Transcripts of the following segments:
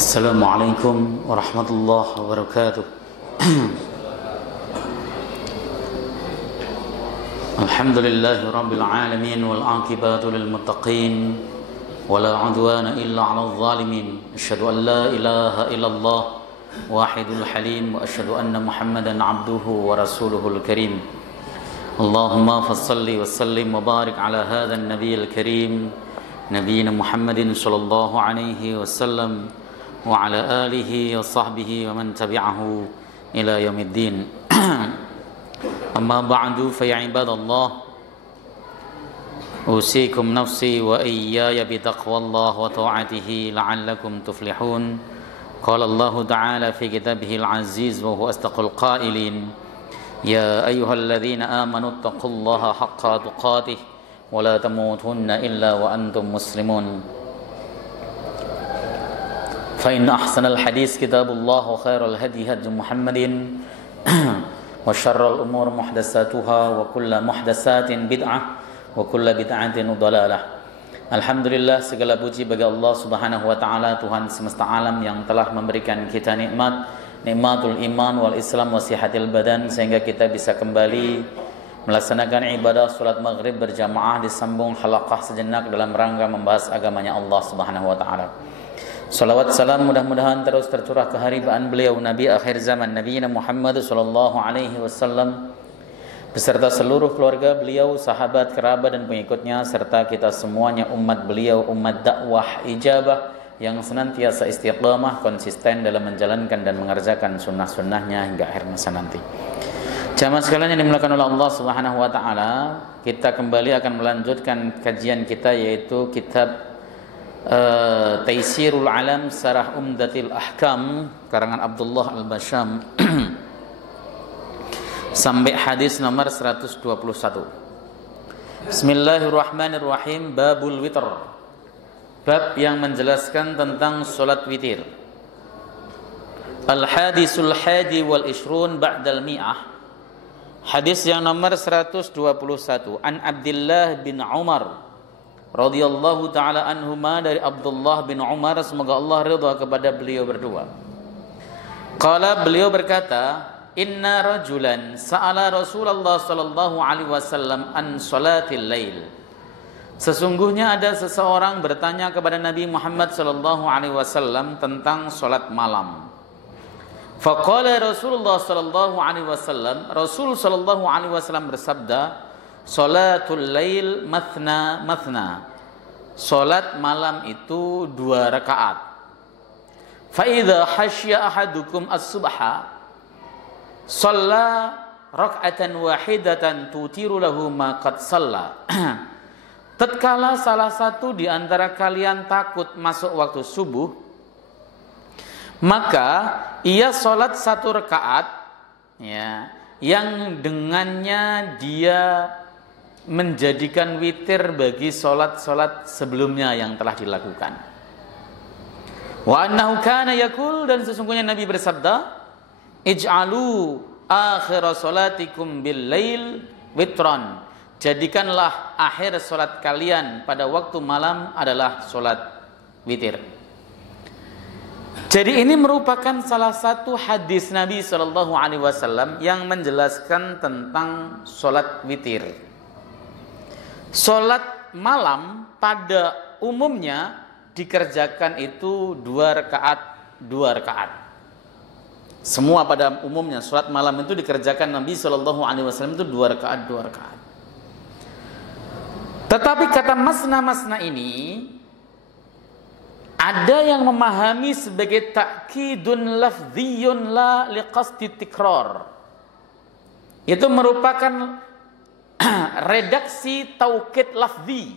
Assalamualaikum warahmatullahi wabarakatuh. Alhamdulillahi rabbil alamin wal aqibatu lil muttaqin wala udwana illa 'alal zalimin. Asyhadu an la ilaha illallah wahidul halim wa asyhadu anna Muhammadan 'abduhu wa rasuluhul karim. Allahumma fassalli wa sallim wa barik ala hadzal nabiyil karim nabiyina Muhammadin sallallahu alaihi wasallam wa ala alihi wa sahbihi wa man tabi'ahu ila yaumiddin. Amma ba'du fa ya ibadallah, usikum nafsi wa iyaya bi taqwallah wa ta'atihi la'allakum tuflihun. Qala Allah ta'ala fi kitabihil aziz wa huwa asdaqul qailin, ya ayyuhalladzina amanu taqullaha haqqa tuqatih wa la tamutunna illa wa antum muslimun. Fa inna ahsanal hadis kitabullah wa khairal hadi hadi Muhammadin wa syarrul umur muhdatsatuha wa kullu muhdatsatin bid'ah wa kullu bid'atin dhalalah. Alhamdulillah, segala puji bagi Allah Subhanahu wa taala, Tuhan semesta alam yang telah memberikan kita nikmatul iman wal Islam wa sihatil badan, sehingga kita bisa kembali melaksanakan ibadah salat maghrib berjamaah, disambung halaqah sejenak dalam rangka membahas agamanya Allah Subhanahu wa taala. Salawat salam mudah-mudahan terus tercurah ke haribaan beliau Nabi akhir zaman, Nabi Muhammad sallallahu alaihi wasallam, beserta seluruh keluarga beliau, sahabat, kerabat dan pengikutnya, serta kita semuanya umat beliau, umat dakwah ijabah yang senantiasa istiqamah konsisten dalam menjalankan dan mengerjakan sunnah-sunnahnya hingga akhir masa nanti. Jamaah sekalian yang dimuliakan oleh Allah Subhanahu wa taala, kita kembali akan melanjutkan kajian kita, yaitu kitab Taisirul Alam Sarah Umdatil Ahkam karangan Abdullah Al-Basham sampai hadis nomor 121. Bismillahirrahmanirrahim. Babul witr, bab yang menjelaskan tentang salat witir. Al-hadisul hadi wal ishrun ba'dal mi'ah, hadis yang nomor 121. An Abdullah bin Umar radhiyallahu ta'ala anhuma, dari Abdullah bin Umar, semoga Allah ridha kepada beliau berdua. Qala, beliau berkata, inna rajulan sa'ala Rasulullah sallallahu alaihi wasallam an salatil lail. Sesungguhnya ada seseorang bertanya kepada Nabi Muhammad sallallahu alaihi wasallam tentang salat malam. Faqala Rasulullah sallallahu alaihi wasallam, Rasul sallallahu alaihi wasallam bersabda, salatul lail mathna mathna, salat malam itu 2 rakaat. Fa idza hasya ahadukum as-subha shalla rak'atan wahidatan tutiru lahu ma qad shalla. Tatkala salah satu di antara kalian takut masuk waktu subuh, maka ia salat 1 rakaat, ya, yang dengannya dia menjadikan witir bagi solat-solat sebelumnya yang telah dilakukan. Wa annahu kana yaqul, dan sesungguhnya Nabi bersabda, ij'alu akhir salatikum bil lail witran, jadikanlah akhir solat kalian pada waktu malam adalah solat witir. Jadi ini merupakan salah satu hadis Nabi sallallahu alaihi wasallam yang menjelaskan tentang solat witir. Salat malam pada umumnya dikerjakan itu 2 rakaat, 2 rakaat. Semua pada umumnya salat malam itu dikerjakan Nabi sallallahu alaihi wasallam itu 2 rakaat, 2 rakaat. Tetapi kata masna-masna ini ada yang memahami sebagai ta'kidun lafdhiyun la liqasdi tikrar. Itu merupakan redaksi taukid lafzi.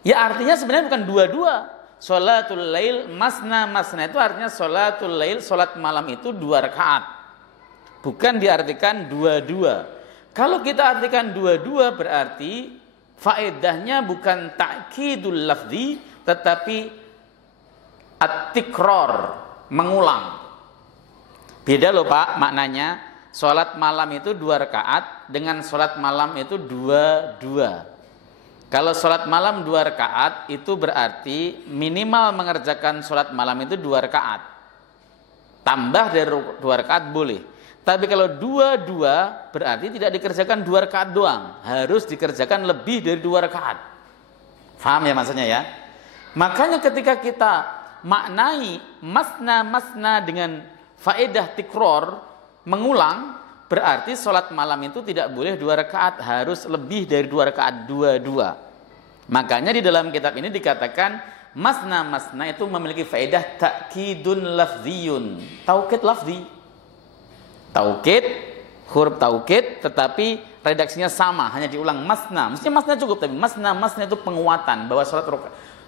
Ya, artinya sebenarnya bukan 2-2. Salatul lail masna-masna itu artinya salatul lail, salat malam itu 2 rakaat. Bukan diartikan 2-2. Kalau kita artikan 2-2 berarti faedahnya bukan ta'kidul lafzi, tetapi at-tikrar, mengulang. Beda loh Pak maknanya. Salat malam itu 2 rakaat dengan salat malam itu 2-2. Kalau sholat malam 2 rakaat itu berarti minimal mengerjakan sholat malam itu 2 rakaat. Tambah dari 2 rakaat boleh. Tapi kalau 2 berarti tidak dikerjakan 2 rakaat doang. Harus dikerjakan lebih dari 2 rakaat. Faham ya maksudnya ya? Makanya ketika kita maknai masna dengan faedah tikror, mengulang, berarti sholat malam itu tidak boleh 2 rakaat, harus lebih dari 2 rakaat, 2. Makanya di dalam kitab ini dikatakan masna itu memiliki faedah ta'kidun lafziyun, taukid lafzi, taukid, huruf taukid, tetapi redaksinya sama, hanya diulang masna. Mestinya masna cukup, tapi masna itu penguatan bahwa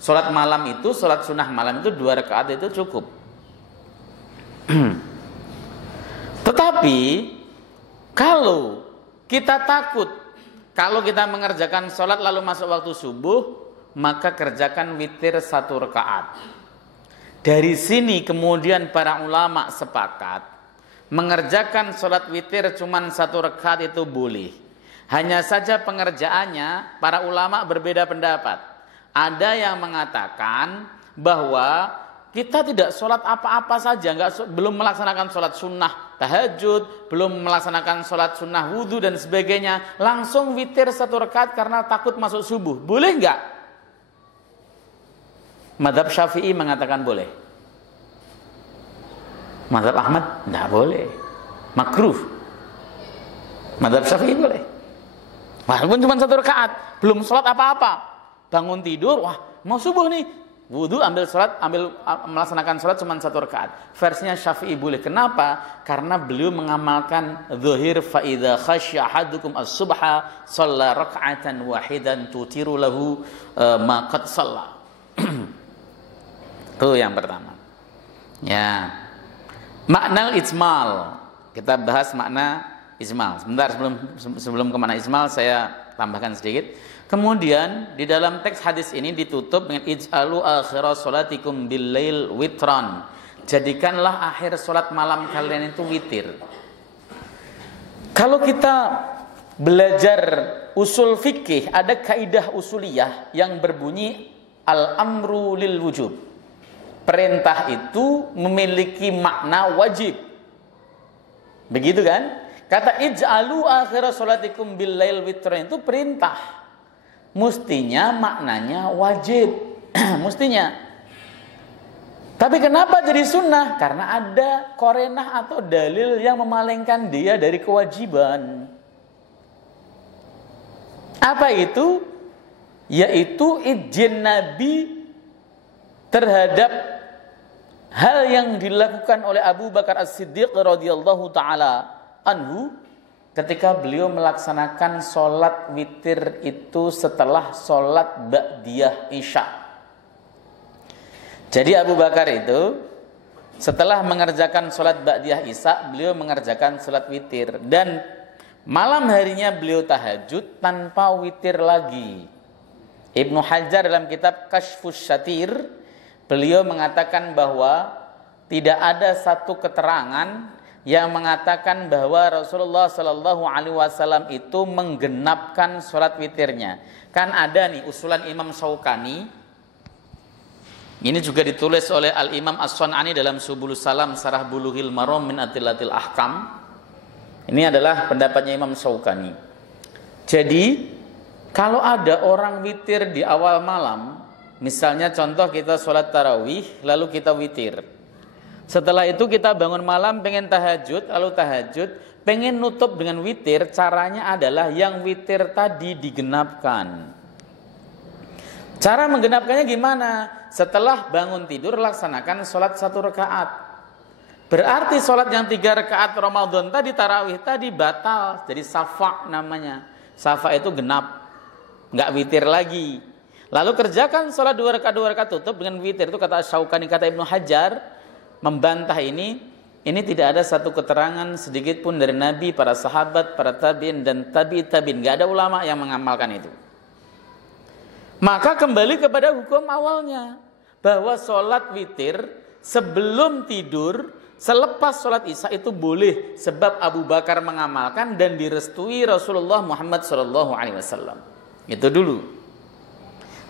sholat malam itu, sholat sunnah malam itu 2 rakaat itu cukup. Tetapi kalau kita takut, kalau kita mengerjakan sholat lalu masuk waktu subuh, maka kerjakan witir 1 rakaat. Dari sini kemudian para ulama sepakat mengerjakan sholat witir cuma 1 rakaat itu boleh. Hanya saja pengerjaannya para ulama berbeda pendapat. Ada yang mengatakan bahwa kita tidak sholat apa-apa saja, belum melaksanakan sholat sunnah tahajud, belum melaksanakan sholat sunnah wudhu dan sebagainya, langsung witir 1 rakaat karena takut masuk subuh. Boleh nggak? Mazhab Syafi'i mengatakan boleh. Mazhab Ahmad nggak boleh, makruh. Mazhab Syafi'i boleh. Walaupun cuma 1 rakaat, belum sholat apa-apa, bangun tidur, wah mau subuh nih. Wudu, melaksanakan sholat cuma 1 rakaat. Versinya Syafi'i boleh. Kenapa? Karena beliau mengamalkan zahir fa idza khasya ahadukum as-subha shalla rak'atan wahidan tutiru lahu ma qad shalla. Itu yang pertama. Ya. Makna ijmal. Kita bahas makna ijmal. Sebentar sebelum ke makna ijmal saya tambahkan sedikit. Kemudian di dalam teks hadis ini ditutup dengan ij'alu akhira sholatikum bil-lail witran. Jadikanlah akhir sholat malam kalian itu witir. Kalau kita belajar usul fikih, ada kaidah usuliyah yang berbunyi al-amru lil wujub. Perintah itu memiliki makna wajib. Begitu kan? Kata ij'alu akhira sholatikum bil-lail witran itu perintah. Mestinya maknanya wajib. Mestinya. Tapi kenapa jadi sunnah? Karena ada qarinah atau dalil yang memalingkan dia dari kewajiban. Apa itu? Yaitu izin Nabi terhadap hal yang dilakukan oleh Abu Bakar As-Siddiq radhiyallahu taala anhu ketika beliau melaksanakan sholat witir itu setelah sholat ba'diyah isya. Jadi Abu Bakar itu setelah mengerjakan sholat ba'diyah isya, beliau mengerjakan sholat witir. Dan malam harinya beliau tahajud tanpa witir lagi. Ibnu Hajar dalam kitab Kashfus Syatir, beliau mengatakan bahwa tidak ada satu keterangan yang mengatakan bahwa Rasulullah Shallallahu Alaihi Wasallam itu menggenapkan sholat witirnya. Kan ada nih usulan Imam Syaukani. Ini juga ditulis oleh Al Imam As-Sun'ani dalam Subulus Salam Sarah Bulughil Maram min Adillatil Ahkam. Ini adalah pendapatnya Imam Syaukani. Jadi kalau ada orang witir di awal malam, misalnya contoh kita sholat tarawih lalu kita witir. Setelah itu kita bangun malam pengen tahajud, lalu tahajud, pengen nutup dengan witir, caranya adalah yang witir tadi digenapkan. Cara menggenapkannya gimana? Setelah bangun tidur laksanakan sholat 1 rakaat. Berarti sholat yang 3 rakaat Ramadan tadi, tarawih tadi batal, jadi safa namanya. Safa itu genap, nggak witir lagi. Lalu kerjakan sholat 2 rakaat tutup dengan witir. Itu kata Syaukani, kata Ibnu Hajar membantah ini tidak ada satu keterangan sedikit pun dari Nabi, para sahabat, para tabi'in dan tabi'in. Enggak ada ulama yang mengamalkan itu. Maka kembali kepada hukum awalnya, bahwa sholat witir sebelum tidur, selepas sholat isya itu boleh, sebab Abu Bakar mengamalkan dan direstui Rasulullah Muhammad SAW. Itu dulu.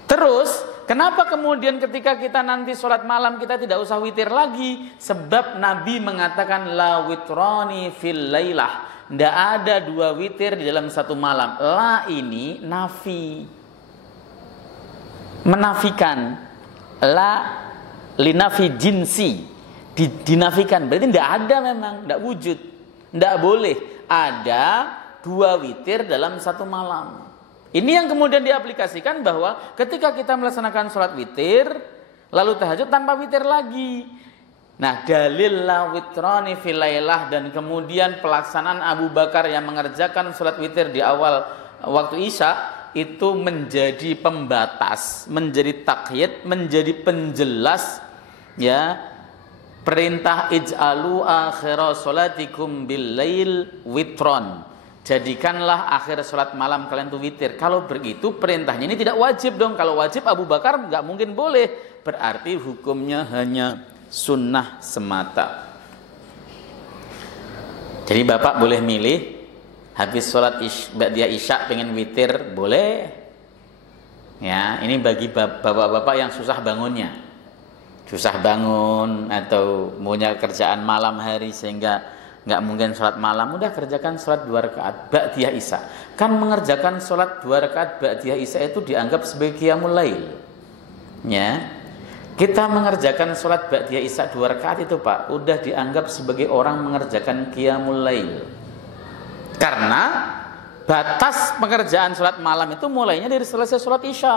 Terus, kenapa kemudian ketika kita nanti sholat malam kita tidak usah witir lagi? Sebab Nabi mengatakan la witrani fil lailah. Tidak ada 2 witir di dalam satu malam. La ini nafi, menafikan. La linafi jinsi, dinafikan. Berarti tidak ada, memang tidak wujud, tidak boleh ada 2 witir dalam satu malam. Ini yang kemudian diaplikasikan bahwa ketika kita melaksanakan sholat witir lalu tahajud tanpa witir lagi. Nah, dalil la witrani fil lailah dan kemudian pelaksanaan Abu Bakar yang mengerjakan sholat witir di awal waktu Isya itu menjadi pembatas, menjadi takyid, menjadi penjelas ya perintah ij'alu akhira sholatikum bil lail witron. Jadikanlah akhir sholat malam kalian itu witir. Kalau begitu perintahnya ini tidak wajib dong. Kalau wajib Abu Bakar nggak mungkin boleh. Berarti hukumnya hanya sunnah semata. Jadi bapak boleh milih habis sholat ba'diyah isya pengen witir, boleh. Ya, ini bagi bapak-bapak yang susah bangunnya, susah bangun atau punya kerjaan malam hari sehingga nggak mungkin sholat malam, udah kerjakan sholat 2 rakaat ba'diyah isya. Kan mengerjakan sholat 2 rakaat ba'diyah isya itu dianggap sebagai qiyamul lail. Ya, kita mengerjakan sholat ba'diyah isya 2 rakaat itu Pak, udah dianggap sebagai orang mengerjakan qiyamul lail. Karena batas pengerjaan sholat malam itu mulainya dari selesai sholat isya.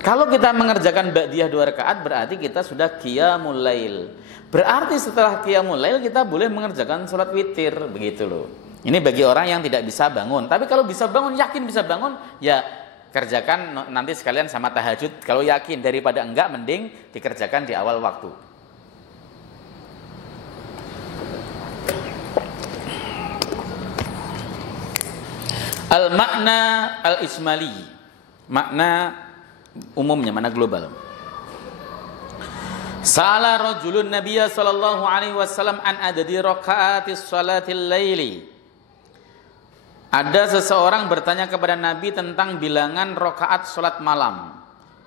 Kalau kita mengerjakan ba'diyah 2 rakaat berarti kita sudah qiyamul lail. Berarti setelah qiyamul lail kita boleh mengerjakan sholat witir, begitu loh. Ini bagi orang yang tidak bisa bangun. Tapi kalau bisa bangun, yakin bisa bangun, ya kerjakan nanti sekalian sama tahajud. Kalau yakin, daripada enggak mending dikerjakan di awal waktu. Al-makna al-ismali, makna umumnya, makna global. Sa'ala rajulun nabiyya sallallahu alaihi wasallam an adadi raka'atis salatil laili. Ada seseorang bertanya kepada Nabi tentang bilangan rakaat salat malam.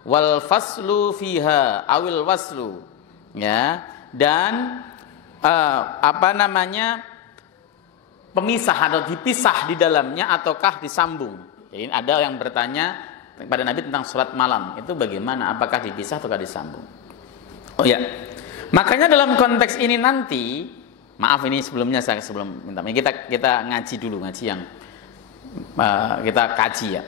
Wal faslu fiha awil waslu. Ya, dan pemisah atau dipisah di dalamnya ataukah disambung. Jadi ada yang bertanya kepada Nabi tentang sholat malam itu bagaimana, apakah dipisah ataukah disambung. Oh ya, makanya dalam konteks ini nanti, maaf ini sebelumnya saya sebelum minta kita ngaji dulu, ngaji yang kita kaji ya.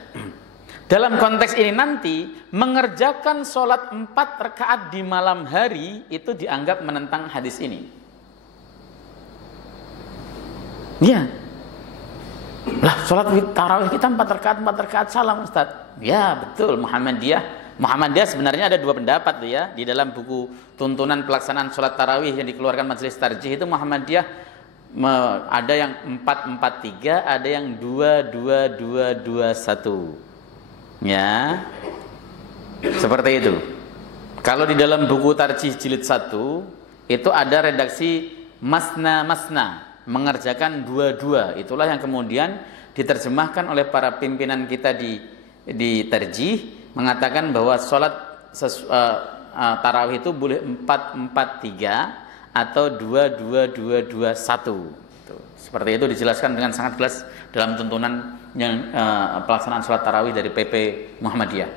Dalam konteks ini nanti mengerjakan sholat 4 rakaat di malam hari itu dianggap menentang hadis ini. Iya. Lah sholat tarawih kita 4 rakaat salam Ustaz. Ya betul, Muhammadiyah sebenarnya ada 2 pendapat tuh ya. Di dalam buku tuntunan pelaksanaan sholat tarawih yang dikeluarkan Majelis Tarjih itu Muhammadiyah ada yang 4-4-3, ada yang 2-2-2-2-1. Ya. Seperti itu. Kalau di dalam buku Tarjih jilid 1 itu ada redaksi masna, mengerjakan 2-2. Itulah yang kemudian diterjemahkan oleh para pimpinan kita di Tarjih, mengatakan bahwa sholat tarawih itu boleh 4-4-3 atau 2-2-2-2-1. Seperti itu dijelaskan dengan sangat jelas dalam tuntunan yang pelaksanaan sholat tarawih dari PP Muhammadiyah.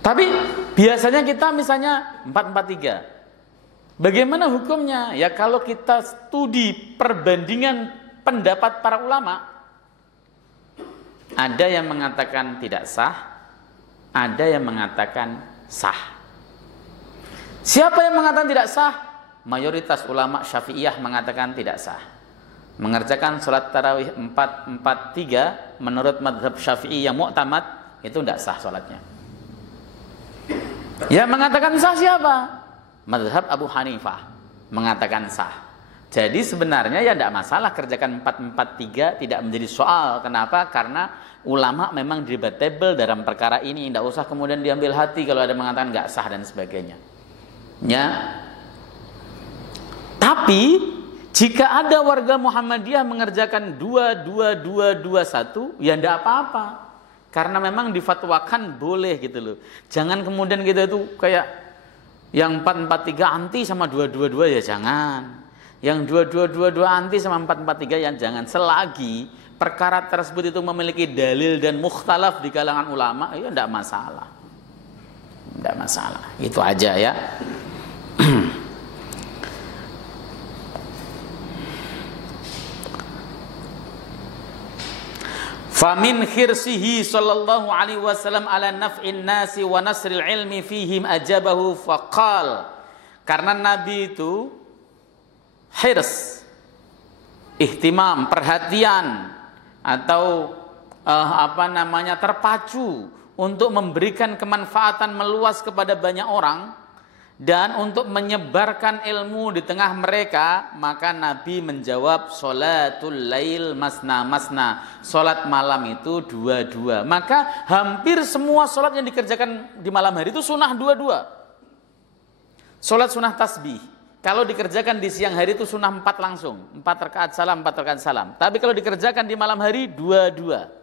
Tapi biasanya kita misalnya 4-4-3. Bagaimana hukumnya? Ya kalau kita studi perbandingan pendapat para ulama, ada yang mengatakan tidak sah, ada yang mengatakan sah. Siapa yang mengatakan tidak sah? Mayoritas ulama Syafi'iyah mengatakan tidak sah. Mengerjakan sholat tarawih 4-4-3 menurut mazhab Syafi'i yang mu'tamad itu tidak sah sholatnya. Yang mengatakan sah siapa? Mazhab Abu Hanifah mengatakan sah. Jadi sebenarnya ya tidak masalah kerjakan 4-4-3, tidak menjadi soal. Kenapa? Karena ulama memang debatable dalam perkara ini. Tidak usah kemudian diambil hati kalau ada mengatakan nggak sah dan sebagainya. Ya. Tapi jika ada warga Muhammadiyah mengerjakan 2-2-2-2-1, ya tidak apa-apa. Karena memang difatwakan boleh gitu loh. Jangan kemudian kita itu kayak yang 4-4-3 anti sama 2-2-2 ya jangan. Yang 2-2-2-2 anti sama 4-4-3 ya jangan. Selagi perkara tersebut itu memiliki dalil dan mukhtalaf di kalangan ulama, ya enggak masalah. Enggak masalah. Itu aja ya. Famin khirsihi sallallahu alaihi wasallam ala naf'in nasi wa nasril ilmi fihim ajabahu faqal. Karena Nabi itu hirs, ihtimam, perhatian atau terpacu untuk memberikan kemanfaatan meluas kepada banyak orang dan untuk menyebarkan ilmu di tengah mereka, maka Nabi menjawab sholatul lail masna masna, sholat malam itu dua-dua. Maka hampir semua sholat yang dikerjakan di malam hari itu sunnah dua-dua. Sholat sunnah tasbih, kalau dikerjakan di siang hari itu sunnah 4 langsung, 4 rakaat salam, 4 rakaat salam. Tapi kalau dikerjakan di malam hari dua-dua.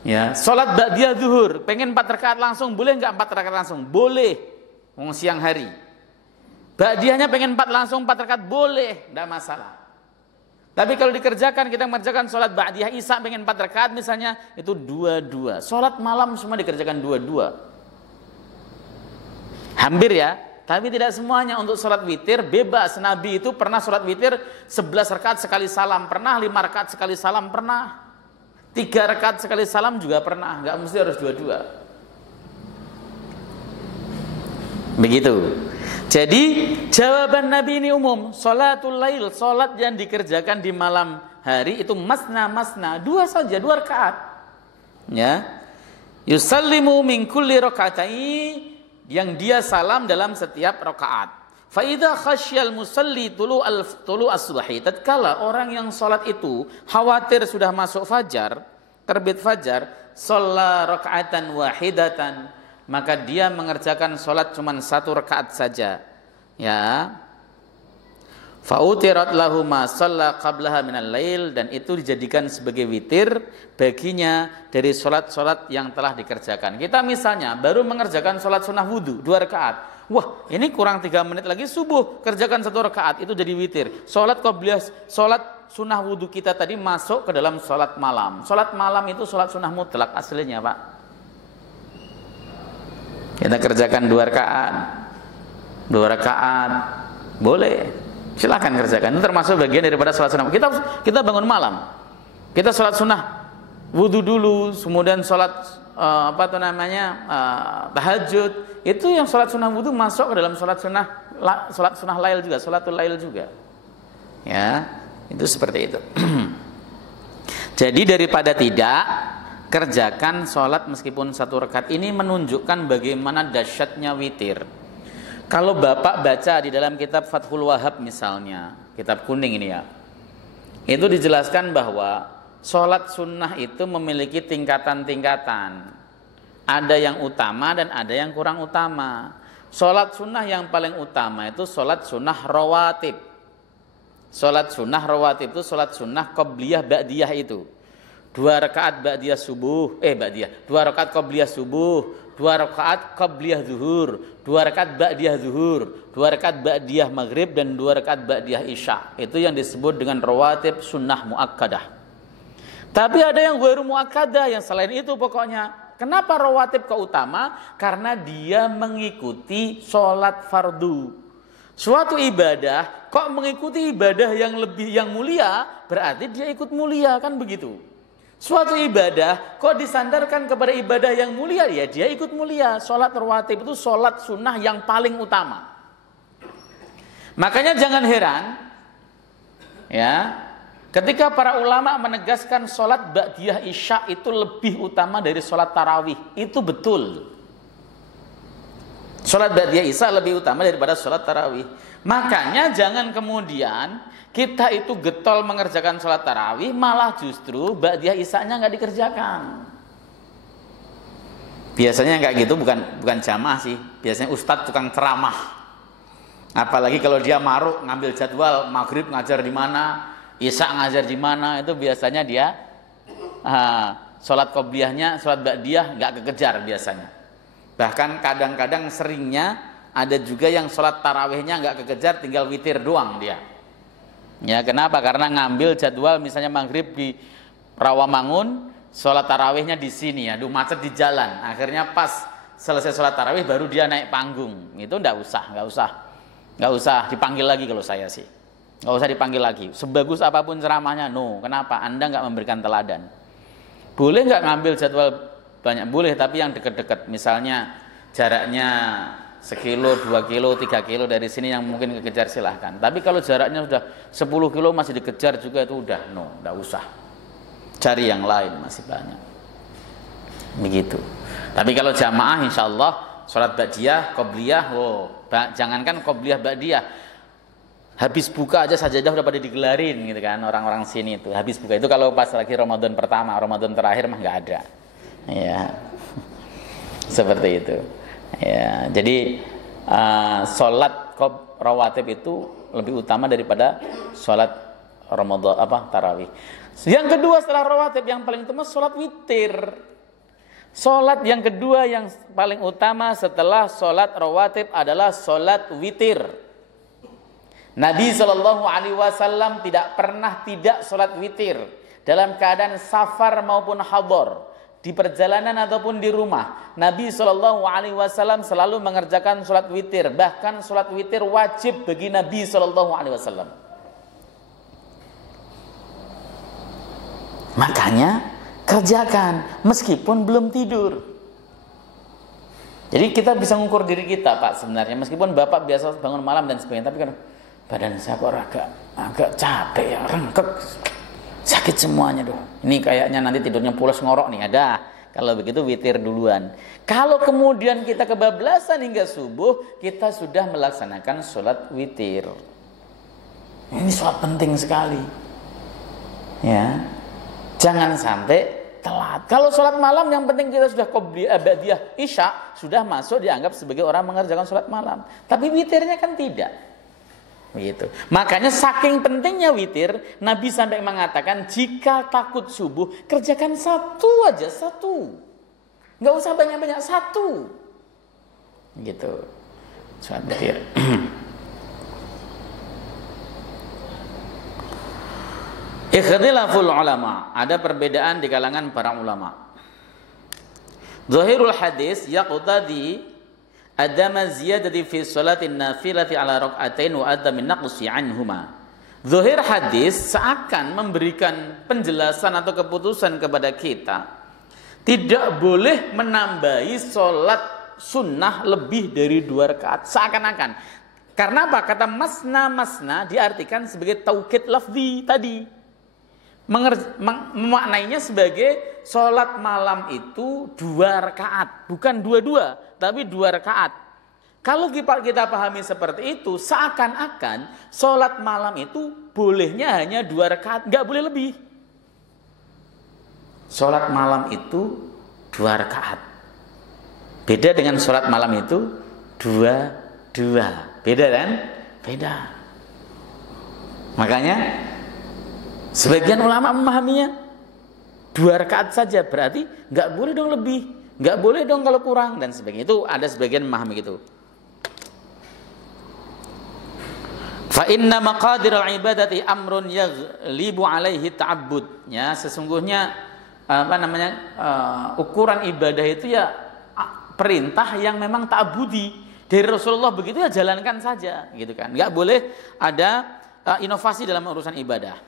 Ya, sholat ba'diyah zuhur, pengen 4 rakaat langsung, boleh nggak 4 rakaat langsung? Boleh, siang hari. Ba'diyahnya pengen 4 langsung, 4 rakaat boleh, nggak masalah. Tapi kalau dikerjakan, kita mengerjakan sholat ba'diyah isya pengen 4 rakaat misalnya, itu dua-dua. Sholat malam semua dikerjakan dua-dua. Hampir ya, tapi tidak semuanya. Untuk sholat witir bebas. Nabi itu pernah sholat witir 11 rakaat sekali salam, pernah 5 rakaat sekali salam, pernah 3 rakaat sekali salam juga pernah, nggak mesti harus dua-dua. Begitu. Jadi jawaban Nabi ini umum. Sholatul lail, sholat yang dikerjakan di malam hari itu masna masna, 2 saja, 2 rakaat. Ya. Yusallimu min kulli rakaatai, yang dia salam dalam setiap rakaat. Fa idza khasyal musalli tulu as-subhi, tatkala orang yang salat itu khawatir sudah masuk fajar, terbit fajar, shalla raka'atan wahidatan, maka dia mengerjakan salat cuma 1 rakaat saja. Ya. Fa utirat lahu ma shalla qablaha minal lail, dan itu dijadikan sebagai witir baginya dari salat-salat yang telah dikerjakan. Kita misalnya baru mengerjakan salat sunnah wudu 2 rakaat. Wah, ini kurang 3 menit lagi subuh, kerjakan 1 rakaat, itu jadi witir. Sholat qabliyah, sholat sunnah wudhu kita tadi masuk ke dalam sholat malam. Sholat malam itu sholat sunnah mutlak aslinya, Pak. Kita kerjakan 2 rakaat, 2 rakaat, boleh. Silakan kerjakan. Itu termasuk bagian daripada sholat sunnah. Kita bangun malam, kita sholat sunnah wudhu dulu, kemudian sholat tahajud. Itu yang sholat sunnah wudhu masuk ke dalam sholat sunnah lail juga, sholatul lail juga. Ya, itu seperti itu. Jadi daripada tidak, kerjakan sholat meskipun 1 rakaat. Ini menunjukkan bagaimana dahsyatnya witir. Kalau Bapak baca di dalam kitab Fathul Wahhab misalnya, kitab kuning ini ya, itu dijelaskan bahwa sholat sunnah itu memiliki tingkatan-tingkatan. Ada yang utama dan ada yang kurang utama. Sholat sunnah yang paling utama itu sholat sunnah rawatib. Sholat sunnah rawatib itu sholat sunnah qabliyah ba'diyah itu. 2 rakaat ba'diyah subuh, 2 rakaat qabliyah subuh, 2 rakaat qabliyah zuhur, 2 rakaat ba'diyah zuhur, 2 rakaat ba'diyah maghrib, dan 2 rakaat ba'diyah isya. Itu yang disebut dengan rawatib sunnah muakkadah. Tapi ada yang ghairu muakkadah, yang selain itu pokoknya. Kenapa rawatib keutama? Karena dia mengikuti sholat fardu. Suatu ibadah kok mengikuti ibadah yang mulia, berarti dia ikut mulia, kan begitu. Suatu ibadah kok disandarkan kepada ibadah yang mulia, ya dia ikut mulia. Sholat rawatib itu sholat sunnah yang paling utama. Makanya jangan heran, ya, ketika para ulama menegaskan sholat ba'diyah isya itu lebih utama dari sholat tarawih. Itu betul. Sholat ba'diyah isya lebih utama daripada sholat tarawih. Makanya jangan kemudian kita itu getol mengerjakan sholat tarawih, malah justru ba'diyah isyanya nggak dikerjakan. Biasanya kayak gitu bukan jamaah sih. Biasanya ustadz tukang ceramah. Apalagi kalau dia maruk ngambil jadwal maghrib ngajar di mana, isya ngajar di mana, itu biasanya dia sholat qobliyahnya, sholat ba'diyah nggak kekejar biasanya. Bahkan kadang-kadang seringnya ada juga yang sholat tarawihnya nggak kekejar, tinggal witir doang dia. Ya, kenapa? Karena ngambil jadwal misalnya maghrib di Rawamangun, sholat tarawihnya di sini, aduh macet di jalan. Akhirnya pas selesai sholat tarawih baru dia naik panggung. Itu nggak usah dipanggil lagi kalau saya sih. Nggak usah dipanggil lagi. Sebagus apapun ceramahnya, no. Kenapa? Anda nggak memberikan teladan. Boleh nggak ngambil jadwal banyak? Boleh, tapi yang dekat-dekat. Misalnya jaraknya 1 kilo, 2 kilo, 3 kilo dari sini yang mungkin kekejar silahkan. Tapi kalau jaraknya sudah 10 kilo masih dikejar juga itu udah no, nggak usah. Cari yang lain, masih banyak. Begitu. Tapi kalau jamaah insya Allah sholat ba'diyah, qobliyah, jangankan qobliyah ba'diyah, habis buka aja sajadah udah pada digelarin gitu kan orang-orang sini itu. Habis buka itu kalau pas lagi Ramadan pertama, Ramadan terakhir mah nggak ada. Ya. Seperti itu. Ya, jadi sholat rawatib itu lebih utama daripada sholat Ramadan tarawih. Yang kedua setelah rawatib yang paling utama sholat witir. Sholat yang kedua yang paling utama setelah sholat rawatib adalah sholat witir. Nabi SAW tidak pernah tidak sholat witir dalam keadaan safar maupun hadar, di perjalanan ataupun di rumah. Nabi SAW selalu mengerjakan sholat witir. Bahkan sholat witir wajib bagi Nabi SAW. Makanya kerjakan meskipun belum tidur. Jadi kita bisa mengukur diri kita, Pak, sebenarnya. Meskipun Bapak biasa bangun malam dan sebagainya, tapi kan badan saya kok agak capek ya, rengkek, sakit semuanya dong. Ini kayaknya nanti tidurnya pulas ngorok nih. Ada. Kalau begitu witir duluan. Kalau kemudian kita kebablasan hingga subuh, kita sudah melaksanakan sholat witir. Ini sholat penting sekali. Ya, jangan sampai telat. Kalau sholat malam yang penting kita sudah ba'diyah isya, sudah masuk dianggap sebagai orang mengerjakan sholat malam. Tapi witirnya kan tidak. Begitu. Makanya saking pentingnya witir, Nabi sampai mengatakan jika takut subuh, kerjakan satu aja, satu. Nggak usah banyak-banyak, satu. Gitu. Sholat witir. Ikhtilaful ulama, ada perbedaan di kalangan para ulama. Zahirul hadis yaqtadi adama ziyadati fi sholatin nafilati ala rak'atain wa adamin naqsi anhuma. Zahir hadis seakan memberikan penjelasan atau keputusan kepada kita tidak boleh menambahi sholat sunnah lebih dari 2 rakaat, seakan-akan. Karena apa? Kata masna diartikan sebagai taukid lafzi tadi. Memaknainya sebagai sholat malam itu 2 rakaat, bukan 2-2, tapi 2 rakaat. Kalau kita pahami seperti itu, seakan-akan sholat malam itu bolehnya hanya 2 rakaat, nggak boleh lebih. Sholat malam itu 2 rakaat. Beda dengan sholat malam itu 2-2. Beda kan? Beda. Makanya sebagian ulama memahaminya 2 rakaat saja, berarti nggak boleh dong lebih, nggak boleh dong kalau kurang dan sebagainya. Itu ada sebagian memahami gitu. Fa inna maqadir al-ibadati amrun yaghlibu alaihi ta'abbud. Ya, sesungguhnya ukuran ibadah itu ya perintah yang memang ta'abudi dari Rasulullah, begitu ya jalankan saja, gitu kan. Nggak boleh ada inovasi dalam urusan ibadah.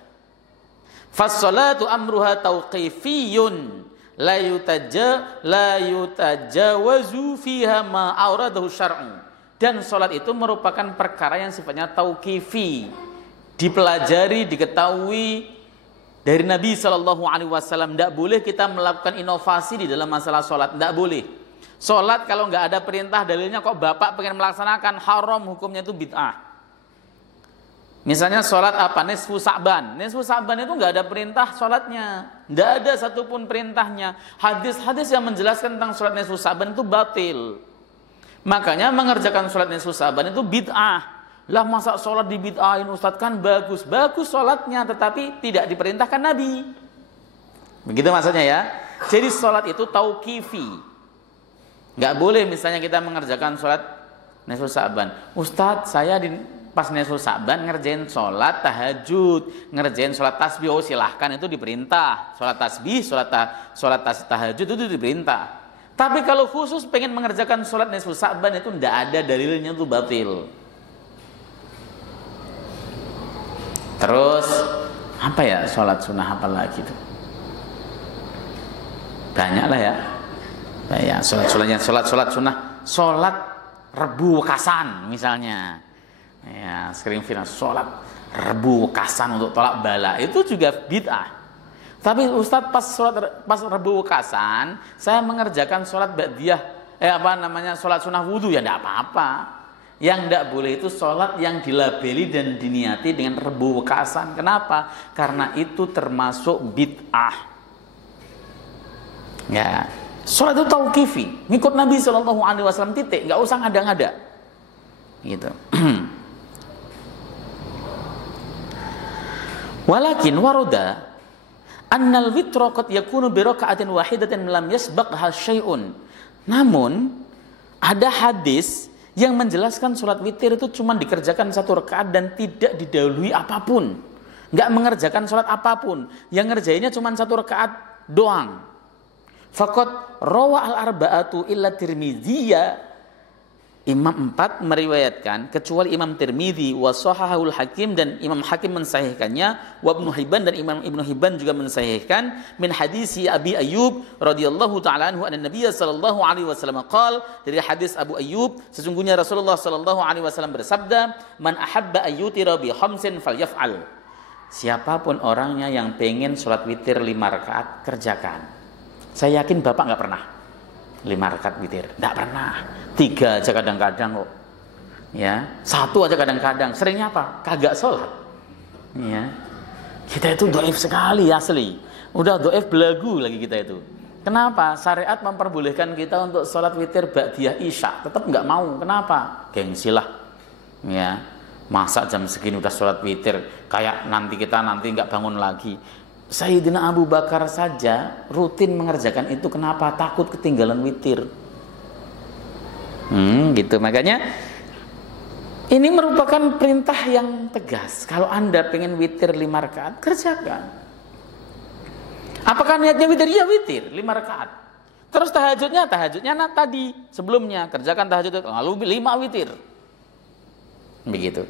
Fas-salatu amruha tauqifiyun la yutajawazu fiha ma auradahu syar'u. Dan salat itu merupakan perkara yang sifatnya tauqifi, dipelajari, diketahui dari Nabi SAW. Tidak boleh kita melakukan inovasi di dalam masalah salat, tidak boleh. Salat kalau nggak ada perintah dalilnya kok Bapak pengen melaksanakan, haram, hukumnya itu bid'ah. Misalnya sholat apa? Nisfu Sa'ban. Nisfu Sa'ban itu nggak ada perintah sholatnya, nggak ada satupun perintahnya. Hadis-hadis yang menjelaskan tentang sholat nisfu Sa'ban itu batil. Makanya mengerjakan sholat nisfu Sa'ban itu bid'ah. Lah masa sholat dibid'ahin Ustaz, kan bagus sholatnya, tetapi tidak diperintahkan Nabi. Begitu maksudnya ya. Jadi sholat itu tauqifi. Nggak boleh misalnya kita mengerjakan sholat nisfu Sa'ban. Ustadz, saya pas nisfu Sa'ban ngerjain sholat tahajud, ngerjain sholat tasbih. Oh silahkan, itu diperintah. Sholat tasbih, sholat tahajud itu diperintah. Tapi kalau khusus pengen mengerjakan sholat nisfu Sa'ban itu nggak ada dalilnya, itu batil. Terus apa ya sholat sunnah apa lagi itu? Banyak lah ya. Ya sholat sunnah, sholat Rebu Wekasan misalnya. Ya sering final sholat Rebu Wekasan untuk tolak bala itu juga bid'ah. Tapi Ustadz pas Rebu Wekasan saya mengerjakan sholat ba'diyah sholat sunnah wudhu, ya tidak apa-apa. Yang tidak boleh itu sholat yang dilabeli dan diniati dengan Rebu Wekasan. Kenapa? Karena itu termasuk bid'ah. Ya, sholat itu tauqifi, ngikut Nabi SAW titik, nggak usah ngada-ngada, gitu. Walakin waroda annal witro qad yakunu bi raka'atin wahidatin lam yasbaqha syai'un. Namun ada hadis yang menjelaskan sholat witir itu cuma dikerjakan 1 rakaat dan tidak didahului apapun, nggak mengerjakan sholat apapun, yang ngerjainnya cuma 1 rakaat doang. Faqad rawa al-arba'atu illa Tirmidzi, Imam 4 meriwayatkan kecuali Imam Tirmidzi, wa shahahul Hakim, dan Imam Hakim mensahihkannya, wa Ibnu Hibban, dan Imam Ibnu Hibban juga mensahihkan, min hadisi Abi Ayyub radhiyallahu taala anhu anna Nabiy sallallahu alaihi wasallam qala, dari hadis Abu Ayyub sesungguhnya Rasulullah sallallahu alaihi wasallam bersabda, man ahabba ayyutira bi khamsin falyaf'al. Siapapun orangnya yang pengen sholat witir 5 rakaat, kerjakan. Saya yakin Bapak nggak pernah 5 rakaat witir, nggak pernah. 3 aja kadang-kadang kok, ya 1 aja kadang-kadang. Seringnya apa? Kagak sholat. Ya, kita itu dhaif sekali asli. Udah dhaif belagu lagi kita itu. Kenapa? Syariat memperbolehkan kita untuk sholat witir ba'diyah isya, tetap nggak mau. Kenapa? Gengsi lah. Ya, masa jam segini udah sholat witir, kayak nanti nggak bangun lagi. Sayyidina Abu Bakar saja rutin mengerjakan itu. Kenapa? Takut ketinggalan witir. Gitu. Makanya ini merupakan perintah yang tegas. Kalau Anda pengen witir 5 rakaat, kerjakan. Apakah niatnya witir? Ya witir 5 rakaat. Terus tahajudnya tadi sebelumnya kerjakan tahajud, lalu 5 witir. Begitu.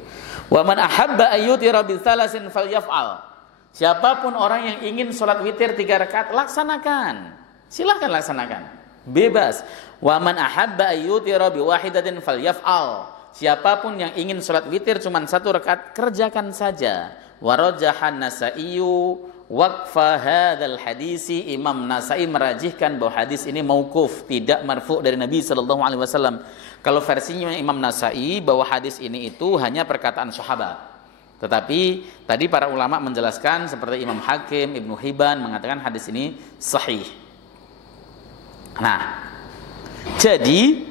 Wa man ahabba ayyutira bi thalasin falyaf'al. Siapapun orang yang ingin sholat witir 3 rakaat, laksanakan. Silahkan laksanakan. Bebas. Wa man ahabba ayyutira bi wahidatin falyaf'al. Siapapun yang ingin sholat witir cuma 1 rakaat, kerjakan saja. Wa rajahan Nasaiyu waqfa hadzal hadisi. Imam Nasai merajihkan bahwa hadis ini mauquf, tidak marfu' dari Nabi sallallahu alaihi wasallam. Kalau versinya Imam Nasai bahwa hadis ini itu hanya perkataan sahabat. Tetapi tadi para ulama menjelaskan seperti Imam Hakim, Ibnu Hibban mengatakan hadis ini sahih. Nah, jadi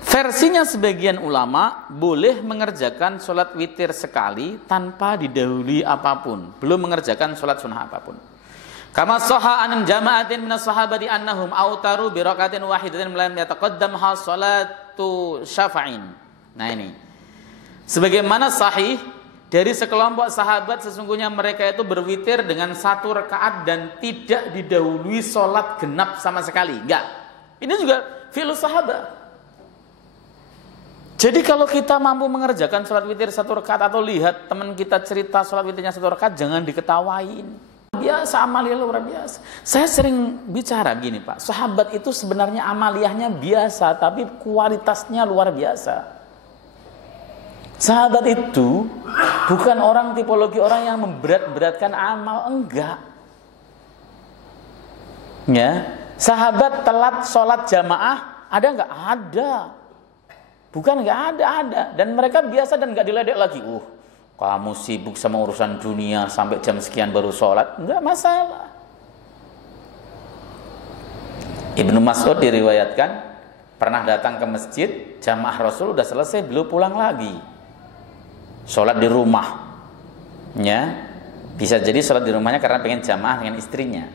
versinya sebagian ulama boleh mengerjakan sholat witir sekali tanpa didahului apapun, belum mengerjakan sholat sunnah apapun. Kama sahha an jama'atin minas sahabati annahum autaru bi rakatin wahidatin lam yataqaddamha sholatu syafa'in. Nah ini, sebagaimana sahih dari sekelompok sahabat, sesungguhnya mereka itu berwitir dengan 1 rakaat dan tidak didahului sholat genap sama sekali. Enggak. Ini juga fi'lu sahabat. Jadi kalau kita mampu mengerjakan sholat witir 1 rakaat atau lihat teman kita cerita sholat witirnya 1 rakaat, jangan diketawain. Biasa, amaliyah luar biasa. Saya sering bicara gini Pak, sahabat itu sebenarnya amaliyahnya biasa, tapi kualitasnya luar biasa. Sahabat itu bukan orang tipologi orang yang memberat-beratkan amal, enggak. Ya, sahabat telat sholat jamaah ada enggak? Ada. Bukan enggak ada. Dan mereka biasa dan enggak diledek lagi. Kamu sibuk sama urusan dunia sampai jam sekian baru sholat, enggak masalah. Ibnu Mas'ud diriwayatkan pernah datang ke masjid, jamaah Rasul udah selesai, beliau pulang lagi. Sholat di rumah, ya, Bisa jadi sholat di rumahnya karena pengen jamaah dengan istrinya.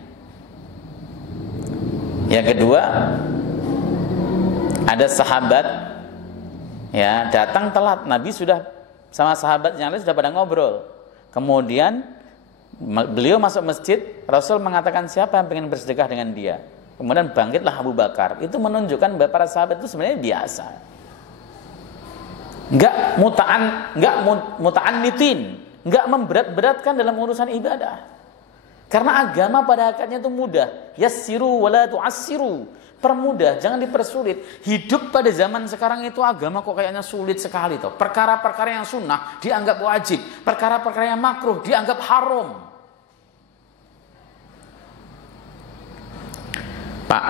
Yang kedua, ada sahabat ya datang telat, Nabi sudah sama sahabat yang lain sudah pada ngobrol. Kemudian beliau masuk masjid, Rasul mengatakan siapa yang pengen bersedekah dengan dia. Kemudian bangkitlah Abu Bakar. Itu menunjukkan bahwa para sahabat itu sebenarnya biasa. Enggak muta'annitin, enggak memberat-beratkan dalam urusan ibadah. Karena agama pada hakikatnya itu mudah. Yassiru wala tu'assiru. Permudah, jangan dipersulit. Hidup pada zaman sekarang itu agama kok kayaknya sulit sekali toh. Perkara-perkara yang sunnah dianggap wajib, perkara-perkara yang makruh dianggap haram. Pak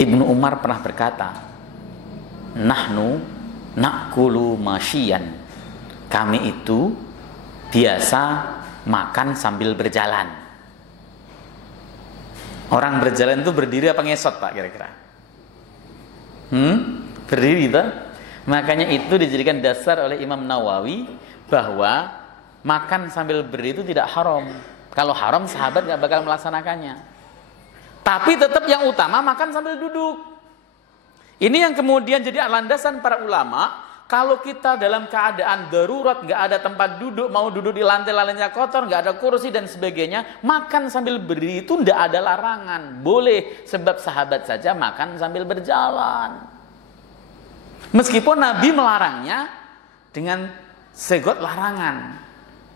Ibnu Umar pernah berkata, nahnu nakulu masyian. Kami itu biasa makan sambil berjalan. Orang berjalan itu berdiri apa ngesot Pak kira-kira? Berdiri itu. Makanya itu dijadikan dasar oleh Imam Nawawi bahwa makan sambil berdiri itu tidak haram. Kalau haram sahabat gak bakal melaksanakannya. Tapi tetap yang utama makan sambil duduk. Ini yang kemudian jadi landasan para ulama. Kalau kita dalam keadaan darurat, nggak ada tempat duduk, mau duduk di lantai-lantainya kotor, nggak ada kursi dan sebagainya, makan sambil berdiri itu nggak ada larangan. Boleh, sebab sahabat saja makan sambil berjalan. Meskipun Nabi melarangnya dengan segot larangan.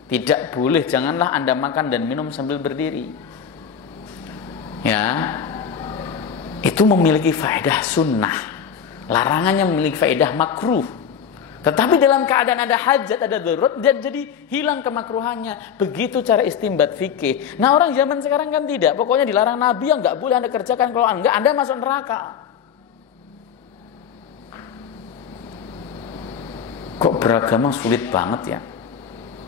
Tidak boleh, janganlah Anda makan dan minum sambil berdiri. Ya, itu memiliki faedah sunnah. Larangannya memiliki faedah makruh. Tetapi dalam keadaan ada hajat, ada darurat, dan jadi hilang kemakruhannya. Begitu cara istinbat fikih. Nah orang zaman sekarang kan tidak. Pokoknya dilarang Nabi yang nggak boleh Anda kerjakan. Kalau enggak Anda masuk neraka. Kok beragama sulit banget ya?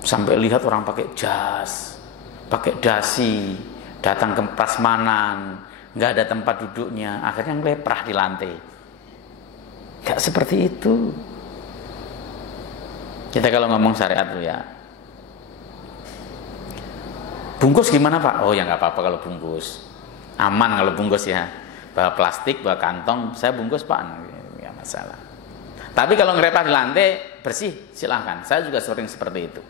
Sampai lihat orang pakai jas, pakai dasi, datang ke prasmanan, nggak ada tempat duduknya, akhirnya ngeleprah di lantai. Nggak seperti itu. Kita kalau ngomong syariat tuh ya, bungkus gimana Pak? Oh ya nggak apa-apa kalau bungkus, aman kalau bungkus ya. Bawa plastik, bawa kantong, saya bungkus Pak, nggak masalah. Tapi kalau ngerepah di lantai bersih, silahkan. Saya juga sering seperti itu.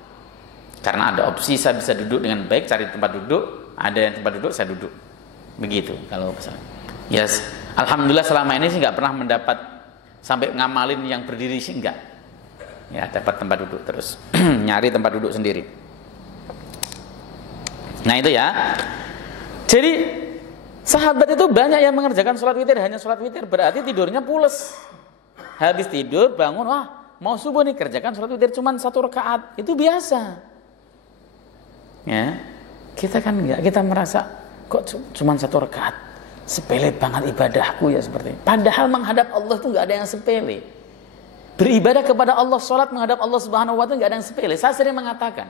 Karena ada opsi saya bisa duduk dengan baik, cari tempat duduk, ada yang tempat duduk saya duduk, begitu. Kalau misalnya, yes, alhamdulillah selama ini sih nggak pernah mendapat sampai ngamalin yang berdiri sih enggak. Ya dapat tempat duduk terus nyari tempat duduk sendiri. Nah itu ya. Jadi sahabat itu banyak yang mengerjakan sholat witir hanya sholat witir, berarti tidurnya pules. Habis tidur bangun, wah mau subuh nih, kerjakan sholat witir cuma 1 rakaat, itu biasa. Ya kita kan enggak, kita merasa kok cuma 1 rakaat, sepele banget ibadahku ya seperti ini. Padahal menghadap Allah itu enggak ada yang sepele. Beribadah kepada Allah, sholat menghadap Allah Subhanahu wa ta'ala nggak ada yang sepele. Saya sering mengatakan,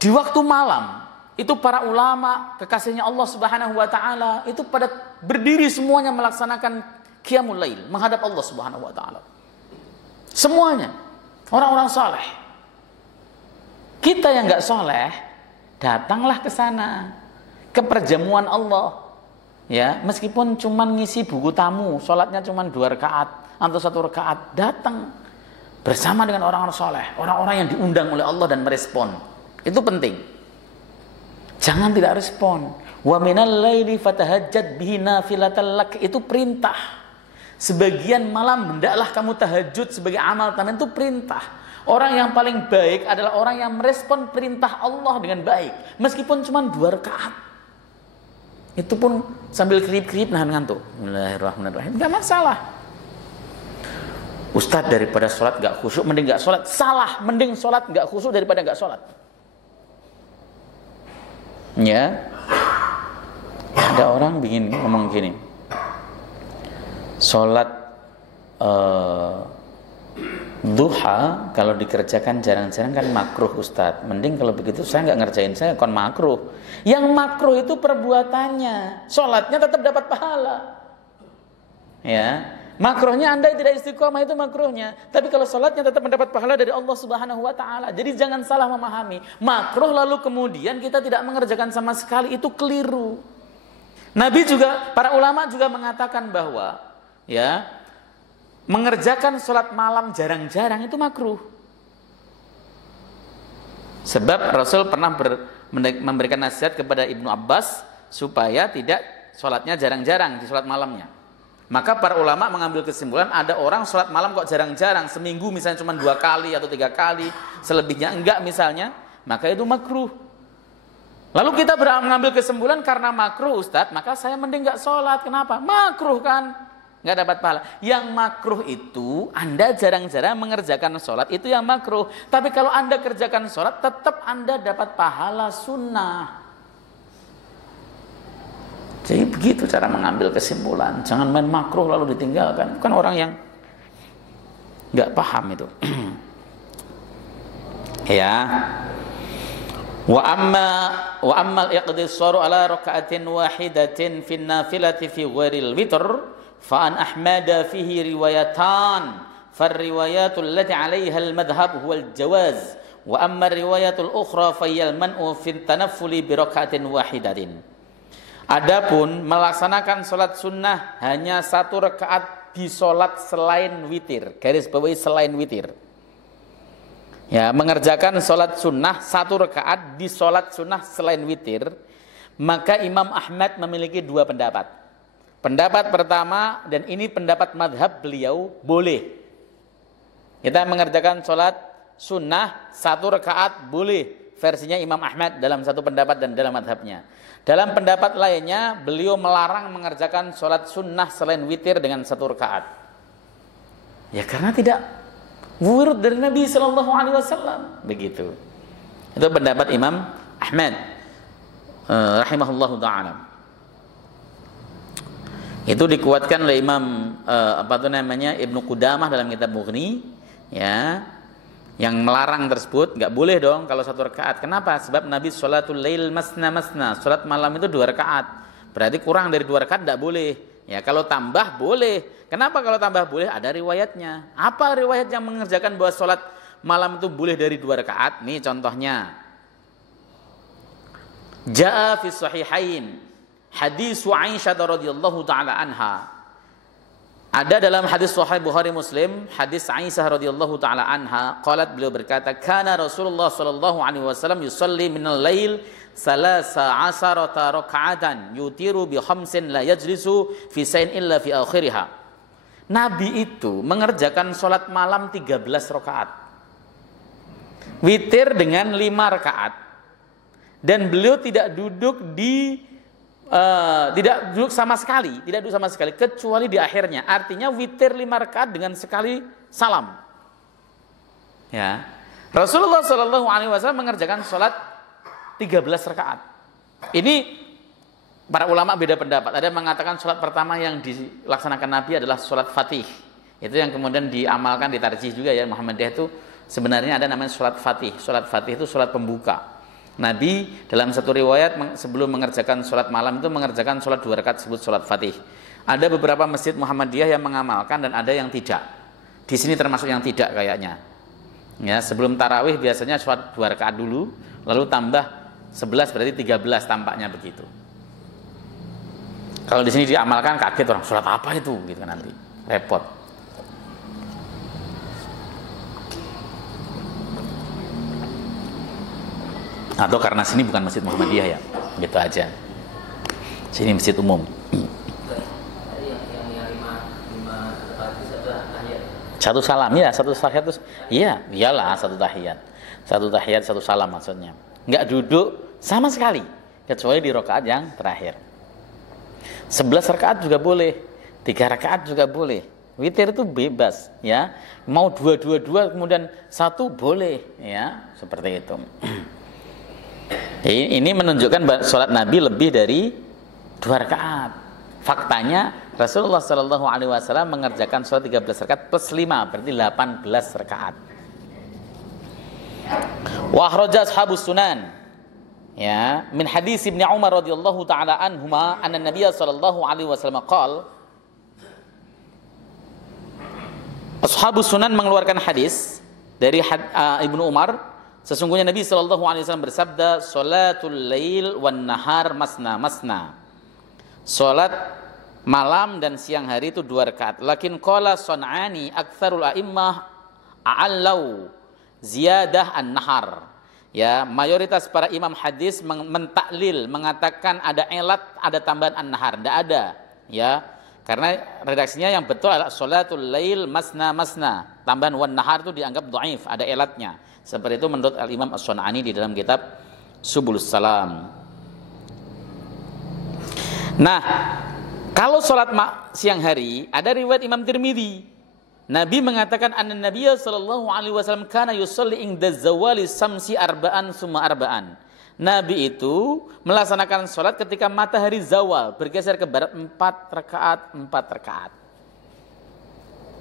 di waktu malam itu para ulama kekasihnya Allah Subhanahu wa ta'ala itu pada berdiri semuanya melaksanakan qiyamul lail menghadap Allah Subhanahu wa ta'ala. Semuanya orang-orang saleh. Kita yang nggak saleh, datanglah ke sana, ke perjamuan Allah. Ya, meskipun cuman ngisi buku tamu, sholatnya cuman 2 rakaat atau 1 rakaat, datang bersama dengan orang-orang soleh, orang-orang yang diundang oleh Allah dan merespon. Itu penting. Jangan tidak respon. Wa minal laili fatahajjad bihi nafilatan lak, itu perintah. Sebagian malam hendaklah kamu tahajud sebagai amal tambahan, itu perintah. Orang yang paling baik adalah orang yang merespon perintah Allah dengan baik, meskipun cuma 2 rakaat. Itu pun sambil kerip-kerip nahan ngantuk. Bismillahirrahmanirrahim, enggak masalah. Ustadz daripada sholat gak khusyuk mending gak sholat. Salah, mending sholat gak khusyuk daripada gak sholat. Ya, ada orang bikin ngomong gini, sholat duha kalau dikerjakan jarang-jarang kan makruh Ustadz. Mending kalau begitu saya gak ngerjain, saya kon makruh. Yang makruh itu perbuatannya, sholatnya tetap dapat pahala. Ya, Makruhnya Anda tidak istiqomah itu makruhnya. Tapi kalau sholatnya tetap mendapat pahala dari Allah Subhanahu wa taala. Jadi jangan salah memahami. Makruh lalu kemudian kita tidak mengerjakan sama sekali, itu keliru. Nabi juga, para ulama juga mengatakan bahwa ya, mengerjakan sholat malam jarang-jarang itu makruh. Sebab Rasul pernah memberikan nasihat kepada Ibnu Abbas supaya tidak sholatnya jarang-jarang di sholat malamnya. Maka para ulama mengambil kesimpulan, ada orang sholat malam kok jarang-jarang, seminggu misalnya cuma 2 kali atau 3 kali, selebihnya enggak misalnya, maka itu makruh. Lalu kita mengambil kesimpulan karena makruh Ustadz, maka saya mending enggak sholat. Kenapa? Makruh kan, enggak dapat pahala. Yang makruh itu Anda jarang-jarang mengerjakan sholat, itu yang makruh. Tapi kalau Anda kerjakan sholat, tetap Anda dapat pahala sunnah. Jadi begitu cara mengambil kesimpulan. Jangan main makruh lalu ditinggalkan. Bukan orang yang nggak paham itu. Ya. Wa amma al-iqtisaru ala raka'atin wahidatin fi an-nafilati fi ghairil witr fa an Ahmad fihi riwayatan. Far-riwayatul lati 'alaiha al-madhhab huwa al-jawaz. Wa amma ar-riwayatul ukhra fa hiya al-man'u fi at-tanaffuli bi raka'atin wahidatin. Adapun melaksanakan sholat sunnah hanya 1 rakaat di sholat selain witir, garis bawahi selain witir. Ya, mengerjakan sholat sunnah 1 rakaat di sholat sunnah selain witir, maka Imam Ahmad memiliki 2 pendapat. Pendapat pertama, dan ini pendapat madhab beliau, boleh. Kita mengerjakan sholat sunnah 1 rakaat boleh, versinya Imam Ahmad dalam satu pendapat dan dalam madhabnya. Dalam pendapat lainnya, beliau melarang mengerjakan sholat sunnah selain witir dengan 1 rakaat. Ya karena tidak wurud dari Nabi Sallallahu Alaihi Wasallam. Begitu. Itu pendapat Imam Ahmad, rahimahullahu taala. Itu dikuatkan oleh Imam Ibnu Qudamah dalam kitab Mughni, ya. Yang melarang tersebut nggak boleh dong kalau 1 rakaat. Kenapa? Sebab Nabi sholatul lail masna, sholat malam itu 2 rakaat. Berarti kurang dari 2 rakaat nggak boleh. Ya kalau tambah boleh. Kenapa kalau tambah boleh? Ada riwayatnya. Apa riwayat yang mengerjakan bahwa sholat malam itu boleh dari 2 rakaat? Nih contohnya. Ja'a fi sahihain hadis Aisyah radhiyallahu taala anha. Ada dalam hadis Sahih Bukhari Muslim, hadis Aisyah radhiyallahu taala anha, qalat, beliau berkata, kana Rasulullah sallallahu alaihi wasallam yusalli minal lail 13 raka'atan yutiru bi 5 la yajlisu fi sain illa fi akhiriha. Nabi itu mengerjakan salat malam 13 rakaat. Witir dengan 5 rakaat. Dan beliau tidak duduk tidak duduk sama sekali, kecuali di akhirnya. Artinya witir 5 rakaat dengan sekali salam. Ya. Rasulullah Shallallahu Alaihi Wasallam mengerjakan sholat 13 rakaat. Ini para ulama beda pendapat. Ada yang mengatakan sholat pertama yang dilaksanakan Nabi adalah sholat Fatih. Itu yang kemudian diamalkan, ditarjih juga ya. Muhammadiyah itu sebenarnya ada namanya sholat Fatih. Sholat Fatih itu sholat pembuka. Nabi dalam satu riwayat sebelum mengerjakan sholat malam itu mengerjakan sholat 2 rakaat disebut sholat Fatih. Ada beberapa masjid Muhammadiyah yang mengamalkan dan ada yang tidak. Di sini termasuk yang tidak kayaknya. Ya, sebelum tarawih biasanya sholat 2 rakaat dulu, lalu tambah 11 berarti 13 tampaknya begitu. Kalau di sini diamalkan kaget orang, sholat apa itu gitu nanti. Repot. Atau karena sini bukan masjid Muhammadiyah ya, gitu aja. Sini masjid umum. Satu salam ya, satu tahiyat itu, iya, iyalah 1 tahiyat. 1 tahiyat, 1 salam maksudnya. Enggak duduk sama sekali, kecuali di rakaat yang terakhir. 11 rakaat juga boleh, 3 rakaat juga boleh. Witir itu bebas, ya. Mau 2 kemudian 1 boleh, ya, seperti itu. Ini menunjukkan sholat Nabi lebih dari 2 rakaat. Faktanya Rasulullah Shallallahu Alaihi Wasallam mengerjakan sholat 13 rakaat plus 5 berarti 18 rakaat. Wa akhraja ashabus sunan, ya, min hadis Ibnu Umar radhiyallahu taala anhuma anna Nabiy sallallahu alaihi wasallam qala Ashabus Sunan mengeluarkan hadis dari Ibnu Umar, sesungguhnya Nabi SAW bersabda, "Salatul lail wan nahar masna masna." Salat malam dan siang hari itu 2 rakaat. Lakin qala Sun'ani aktsarul a'immah a'allau ziyadah an-nahar. Ya, mayoritas para imam hadis mentaklil, mengatakan ada elat, ada tambahan an-nahar. Tidak ada, ya. Karena redaksinya yang betul adalah salatul lail masna masna. Tambahan wan nahar itu dianggap dhaif, ada elatnya. Seperti itu menurut Al-Imam As-Sun'ani di dalam kitab Subulus Salam. Nah, kalau salat siang hari ada riwayat Imam Tirmidzi. Nabi mengatakan anna Nabiyya sallallahu alaihi wasallam kana yusalli inda zawali samsi arba'an summa arba'an. Nabi itu melaksanakan sholat ketika matahari zawal, bergeser ke barat 4 rakaat.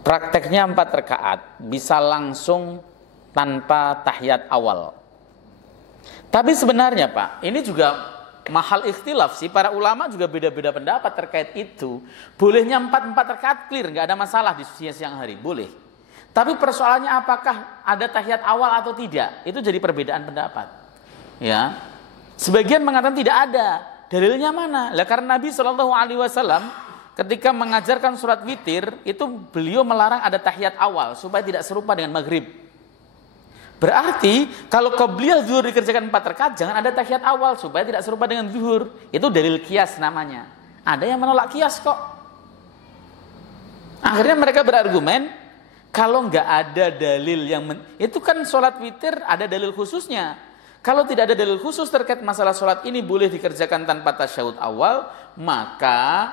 Prakteknya 4 rakaat, bisa langsung tanpa tahiyat awal. Tapi sebenarnya Pak, ini juga mahal ikhtilaf sih, para ulama juga beda-beda pendapat terkait itu. Bolehnya 4 rakaat clear, nggak ada masalah di siang hari, boleh. Tapi persoalannya apakah ada tahiyat awal atau tidak, itu jadi perbedaan pendapat. Ya, sebagian mengatakan tidak ada. Dalilnya mana? Lah karena Nabi SAW ketika mengajarkan surat witir itu beliau melarang ada tahiyat awal supaya tidak serupa dengan maghrib. Berarti kalau qabliyah zuhur dikerjakan 4 rakaat jangan ada tahiyat awal supaya tidak serupa dengan zuhur. Itu dalil kias namanya. Ada yang menolak kias kok. Akhirnya mereka berargumen kalau nggak ada dalil yang itu kan sholat witir ada dalil khususnya. Kalau tidak ada dalil khusus terkait masalah sholat ini boleh dikerjakan tanpa tasyahud awal, maka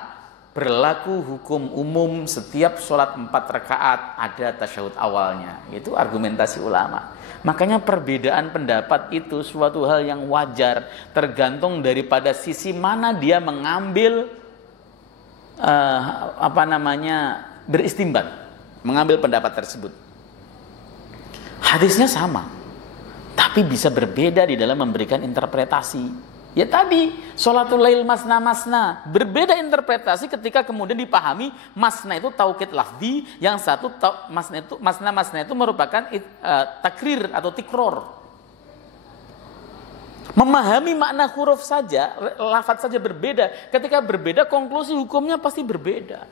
berlaku hukum umum setiap sholat 4 rakaat ada tasyahud awalnya. Itu argumentasi ulama. Makanya perbedaan pendapat itu suatu hal yang wajar, tergantung daripada sisi mana dia mengambil beristimbat, mengambil pendapat tersebut. Hadisnya sama, tapi bisa berbeda di dalam memberikan interpretasi. Ya tadi, sholatul lail masna masna, berbeda interpretasi ketika kemudian dipahami masna itu taukid lafzi, yang satu masna itu merupakan takrir atau tikror. Memahami makna huruf saja, lafaz saja berbeda. Ketika berbeda, konklusi hukumnya pasti berbeda.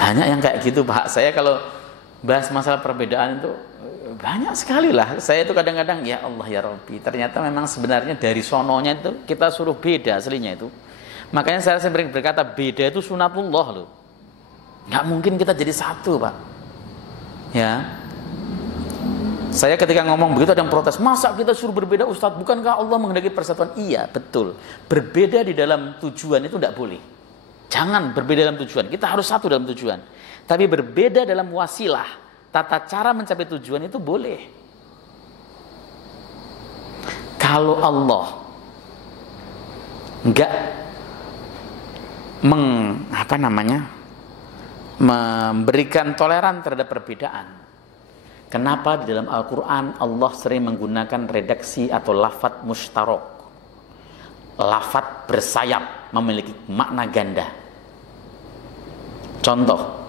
Banyak yang kayak gitu Pak. Saya kalau bahas masalah perbedaan itu banyak sekali lah. Saya itu kadang-kadang ya Allah ya Rabbi, ternyata memang sebenarnya dari sononya itu kita suruh beda aslinya itu. Makanya saya sering berkata beda itu sunatullah loh. Nggak mungkin kita jadi satu Pak. Ya. Saya ketika ngomong begitu ada yang protes, masa kita suruh berbeda Ustadz, bukankah Allah menghendaki persatuan? Iya betul, berbeda di dalam tujuan itu tidak boleh. Jangan berbeda dalam tujuan, kita harus satu dalam tujuan. Tapi berbeda dalam wasilah, tata cara mencapai tujuan itu boleh. Kalau Allah enggak memberikan toleran terhadap perbedaan, kenapa di dalam Al-Quran Allah sering menggunakan redaksi atau lafadz mushtarok, lafadz bersayap memiliki makna ganda? Contoh,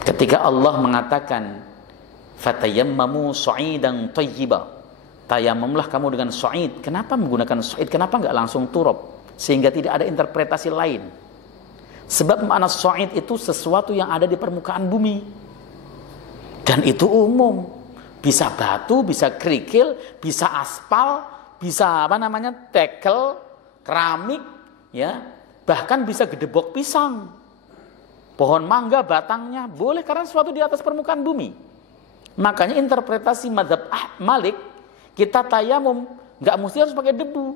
ketika Allah mengatakan fatayammamu sa'idan thayyiba, tayamumlah kamu dengan sa'id. Kenapa menggunakan sa'id? Kenapa enggak langsung turab? Sehingga tidak ada interpretasi lain. Sebab makna sa'id itu sesuatu yang ada di permukaan bumi. Dan itu umum. Bisa batu, bisa kerikil, bisa aspal, bisa tekel, keramik, ya. Bahkan bisa gedebok pisang. Pohon mangga batangnya boleh karena sesuatu di atas permukaan bumi. Makanya interpretasi mazhab Malik, kita tayamum nggak mesti harus pakai debu,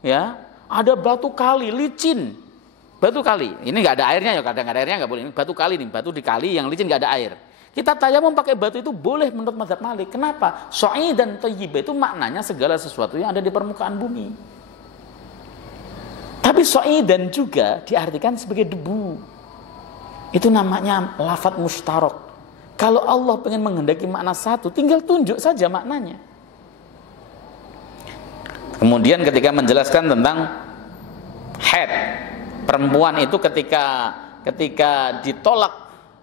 ya. Ada batu kali, licin, batu kali. Ini nggak ada airnya ya, kadang ada airnya nggak boleh. Ini batu kali nih, batu di kali yang licin nggak ada air. Kita tayamum pakai batu itu boleh menurut mazhab Malik. Kenapa? Sa'id dan thayyib itu maknanya segala sesuatu yang ada di permukaan bumi. Tapi sa'id dan juga diartikan sebagai debu. Itu namanya lafadz mushtarok. Kalau Allah pengen menghendaki makna satu, tinggal tunjuk saja maknanya. Kemudian ketika menjelaskan tentang haid, perempuan itu ketika ketika ditolak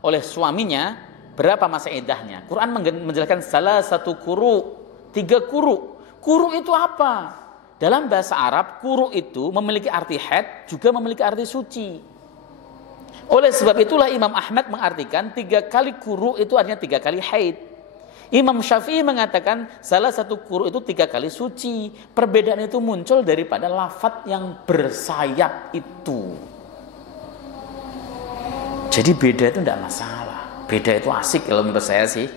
oleh suaminya, berapa masa iddahnya? Quran menjelaskan salah satu kuru, 3 kuru. Kuru itu apa? Dalam bahasa Arab, kuru itu memiliki arti haid, juga memiliki arti suci. Oleh sebab itulah Imam Ahmad mengartikan 3 kali kuru itu artinya 3 kali haid. Imam Syafi'i mengatakan salah satu kuru itu 3 kali suci. Perbedaan itu muncul daripada lafadz yang bersayap itu. Jadi beda itu tidak masalah. Beda itu asik kalau menurut saya sih.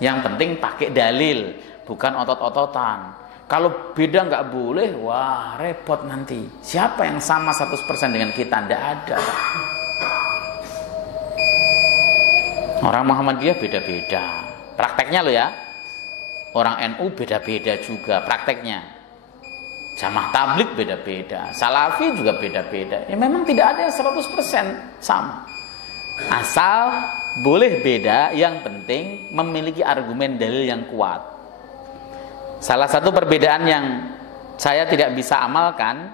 Yang penting pakai dalil, bukan otot-ototan. Kalau beda nggak boleh, wah repot nanti. Siapa yang sama 100% dengan kita? Nggak ada. Orang Muhammadiyah beda-beda. Prakteknya loh ya. Orang NU beda-beda juga prakteknya. Jamaah tabligh beda-beda. Salafi juga beda-beda. Ya memang tidak ada yang 100% sama. Asal boleh beda, yang penting memiliki argumen dalil yang kuat. Salah satu perbedaan yang saya tidak bisa amalkan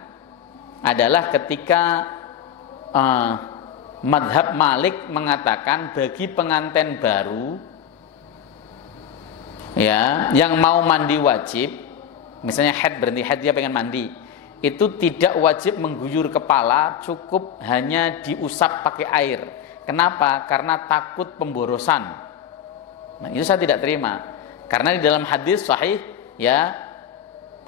adalah ketika madhab Malik mengatakan bagi pengantin baru ya yang mau mandi wajib, misalnya haid, berhenti haid, dia pengen mandi, itu tidak wajib mengguyur kepala, cukup hanya diusap pakai air. Kenapa? Karena takut pemborosan. Nah, itu saya tidak terima. Karena di dalam hadis sahih ya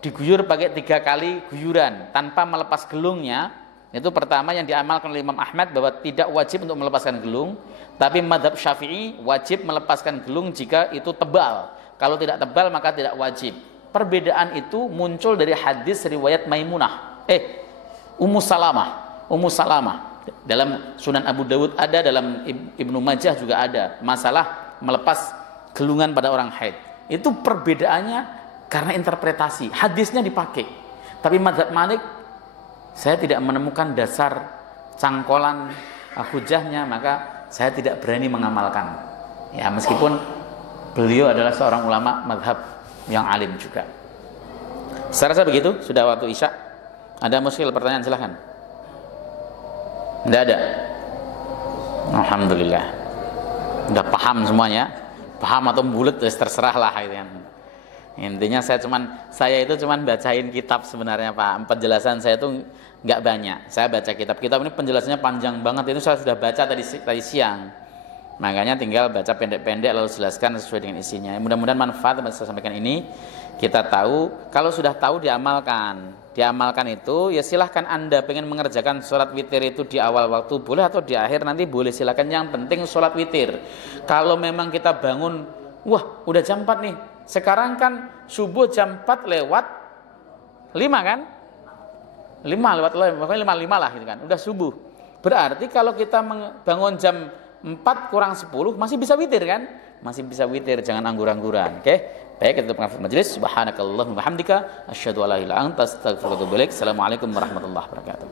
diguyur pakai 3 kali guyuran tanpa melepas gelungnya. Itu pertama yang diamalkan oleh Imam Ahmad, bahwa tidak wajib untuk melepaskan gelung. Tapi madhab Syafi'i wajib melepaskan gelung jika itu tebal. Kalau tidak tebal maka tidak wajib. Perbedaan itu muncul dari hadis riwayat Maimunah, Ummu Salamah. Dalam Sunan Abu Dawud ada, dalam Ibnu Majah juga ada masalah melepas gelungan pada orang haid. Itu perbedaannya karena interpretasi. Hadisnya dipakai. Tapi mazhab Malik saya tidak menemukan dasar cangkolan hujahnya, maka saya tidak berani mengamalkan. Ya, meskipun beliau adalah seorang ulama mazhab yang alim juga. Saya rasa begitu, sudah waktu Isya. Ada muskil pertanyaan, silahkan. Tidak ada. Alhamdulillah. Sudah paham semuanya. Paham atau bulat terserah lah gitu kan. Intinya saya itu cuman bacain kitab sebenarnya Pak. Penjelasan saya itu nggak banyak. Saya baca kitab ini penjelasannya panjang banget. Itu saya sudah baca tadi siang. Makanya tinggal baca pendek-pendek lalu jelaskan sesuai dengan isinya. Mudah-mudahan manfaat yang saya sampaikan ini kita tahu. Kalau sudah tahu diamalkan. Diamalkan itu ya silahkan Anda pengen mengerjakan sholat witir itu di awal waktu boleh, atau di akhir nanti boleh, silahkan. Yang penting sholat witir. Kalau memang kita bangun, wah udah jam 4 nih, sekarang kan subuh jam 4 lewat 5 kan, 5 lah gitu kan, udah subuh. Berarti kalau kita bangun jam 4 kurang 10 masih bisa witir kan, masih bisa witir, jangan anggur-angguran. Oke? Baik, kita tutup majelis. Subhanakallahumma wa bihamdika asyhadu an la ilaha illa anta astaghfiruka wa atubu ilaik. Assalamualaikum warahmatullahi wabarakatuh.